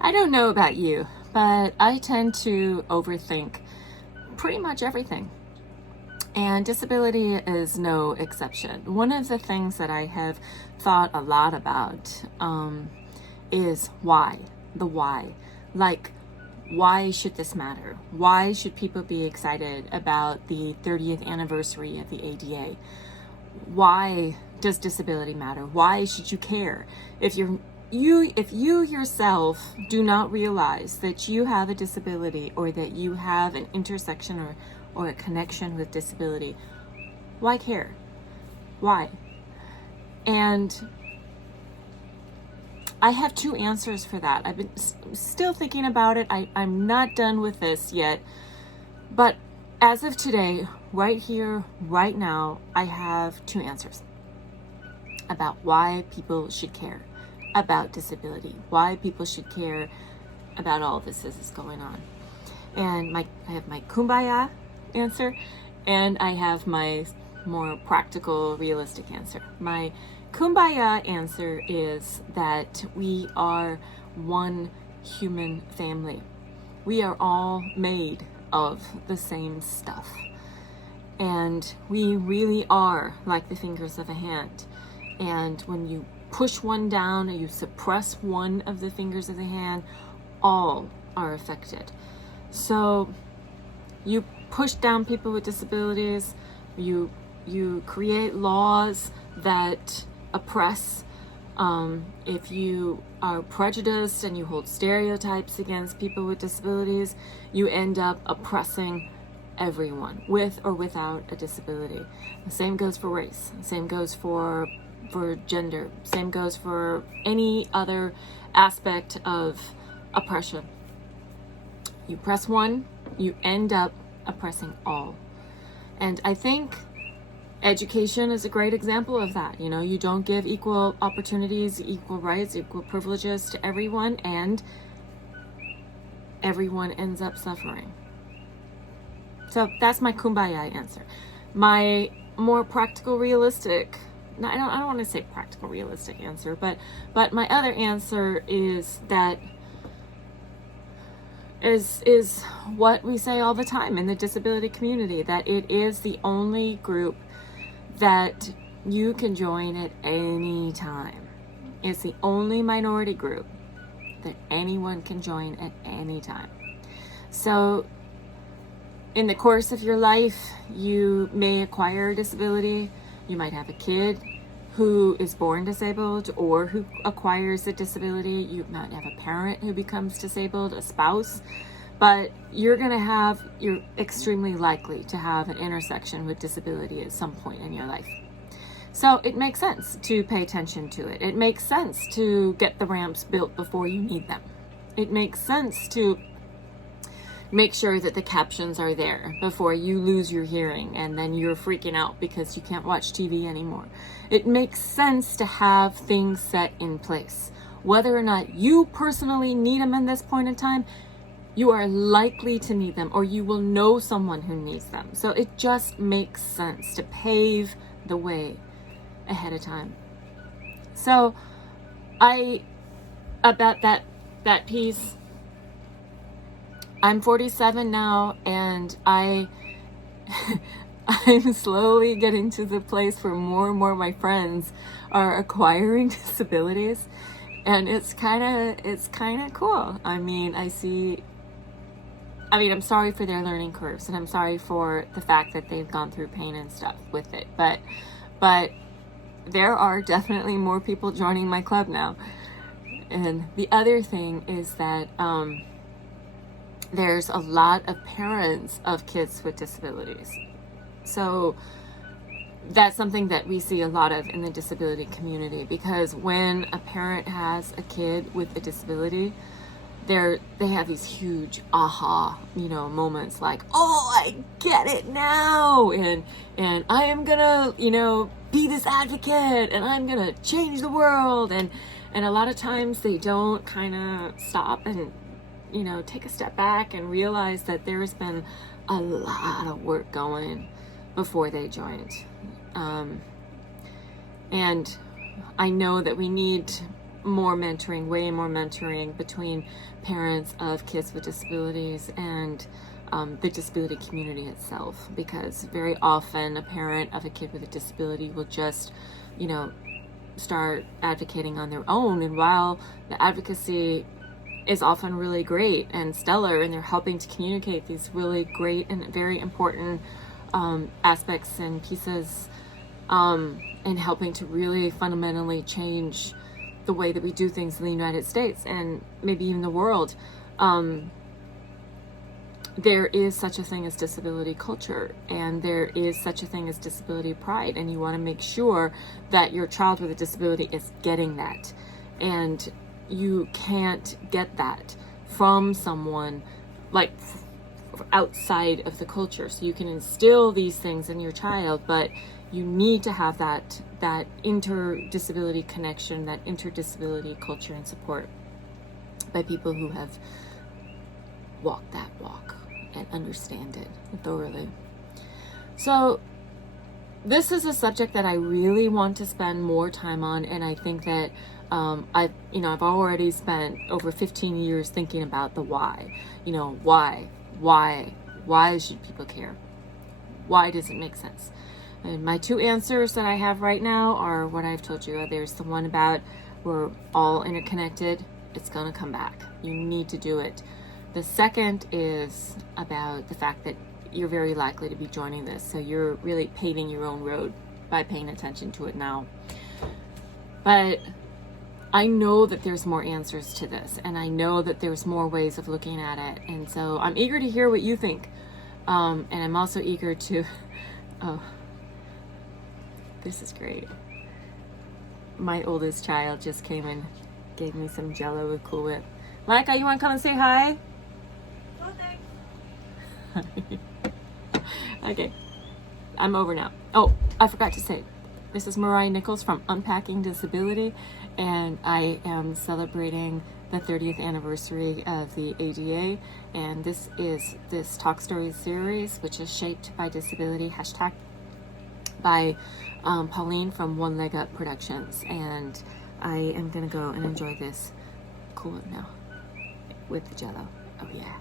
I don't know about you, but I tend to overthink pretty much everything. And disability is no exception. One of the things that I have thought a lot about is why, the why. Like, why should this matter? Why should people be excited about the 30th anniversary of the ADA? Why does disability matter? Why should you care? If you yourself do not realize that you have a disability or that you have an intersection or a connection with disability, why care? Why? And I have two answers for that. I've been still thinking about it. I'm not done with this yet. But as of today, right here, right now, I have two answers about why people should care about disability, why people should care about all this as is going on. And I have my kumbaya answer, and I have my more practical, realistic answer. My kumbaya answer is that we are one human family. We are all made of the same stuff. And we really are like the fingers of a hand. And when you push one down or you suppress one of the fingers of the hand, all are affected. So you push down people with disabilities, you create laws that oppress. If you are prejudiced and you hold stereotypes against people with disabilities, you end up oppressing everyone with or without a disability. The same goes for race. The same goes for gender. Same goes for any other aspect of oppression. You press one, you end up oppressing all. And I think education is a great example of that. You know, you don't give equal opportunities, equal rights, equal privileges to everyone, and everyone ends up suffering. So that's my kumbaya answer. My more practical, realistic, I don't want to say practical, realistic answer, but my other answer is that is what we say all the time in the disability community, that it is the only group that you can join at any time. It's the only minority group that anyone can join at any time. So in the course of your life, you may acquire a disability. You might have a kid who is born disabled or who acquires a disability. You might have a parent who becomes disabled, a spouse, but you're extremely likely to have an intersection with disability at some point in your life. So it makes sense to pay attention to it. It makes sense to get the ramps built before you need them. It makes sense to make sure that the captions are there before you lose your hearing and then you're freaking out because you can't watch TV anymore. It makes sense to have things set in place. Whether or not you personally need them in this point in time, you are likely to need them, or you will know someone who needs them. So it just makes sense to pave the way ahead of time. So about that piece, I'm 47 now, and I'm slowly getting to the place where more and more of my friends are acquiring disabilities, and it's kind of cool. I'm sorry for their learning curves, and I'm sorry for the fact that they've gone through pain and stuff with it, but there are definitely more people joining my club now. And the other thing is that there's a lot of parents of kids with disabilities. So that's something that we see a lot of in the disability community, because when a parent has a kid with a disability, they have these huge aha, moments like, oh, I get it now, and I am gonna, be this advocate, and I'm gonna change the world, and a lot of times they don't kind of stop and take a step back and realize that there's been a lot of work going before they joined. And I know that we need more mentoring, way more mentoring between parents of kids with disabilities and the disability community itself, because very often a parent of a kid with a disability will just, start advocating on their own. And while the advocacy is often really great and stellar, and they're helping to communicate these really great and very important aspects and pieces, and helping to really fundamentally change the way that we do things in the United States and maybe even the world, there is such a thing as disability culture, and there is such a thing as disability pride, and you want to make sure that your child with a disability is getting that. And you can't get that from someone like outside of the culture. So you can instill these things in your child, but you need to have that interdisability connection, that interdisability culture and support by people who have walked that walk and understand it thoroughly. So this is a subject that I really want to spend more time on, and I think that I've already spent over 15 years thinking about the why. Why should people care? Why does it make sense? And my two answers that I have right now are what I've told you. There's the one about we're all interconnected. It's gonna come back. You need to do it. The second is about the fact that you're very likely to be joining this. So you're really paving your own road by paying attention to it now. But I know that there's more answers to this, and I know that there's more ways of looking at it. And so I'm eager to hear what you think. And I'm also eager to, oh, this is great. My oldest child just came and gave me some Jell-O with Cool Whip. Micah, you want to come and say hi? Oh, thanks. Okay, I'm over now. Oh, I forgot to say, this is Mariah Nichols from Unpacking Disability, and I am celebrating the 30th anniversary of the ADA, and this is this Talk Stories series, which is shaped by disability, hashtag by Pauline from One Leg Up Productions, and I am gonna go and enjoy this Cool Whip now with the Jell-O. Oh yeah.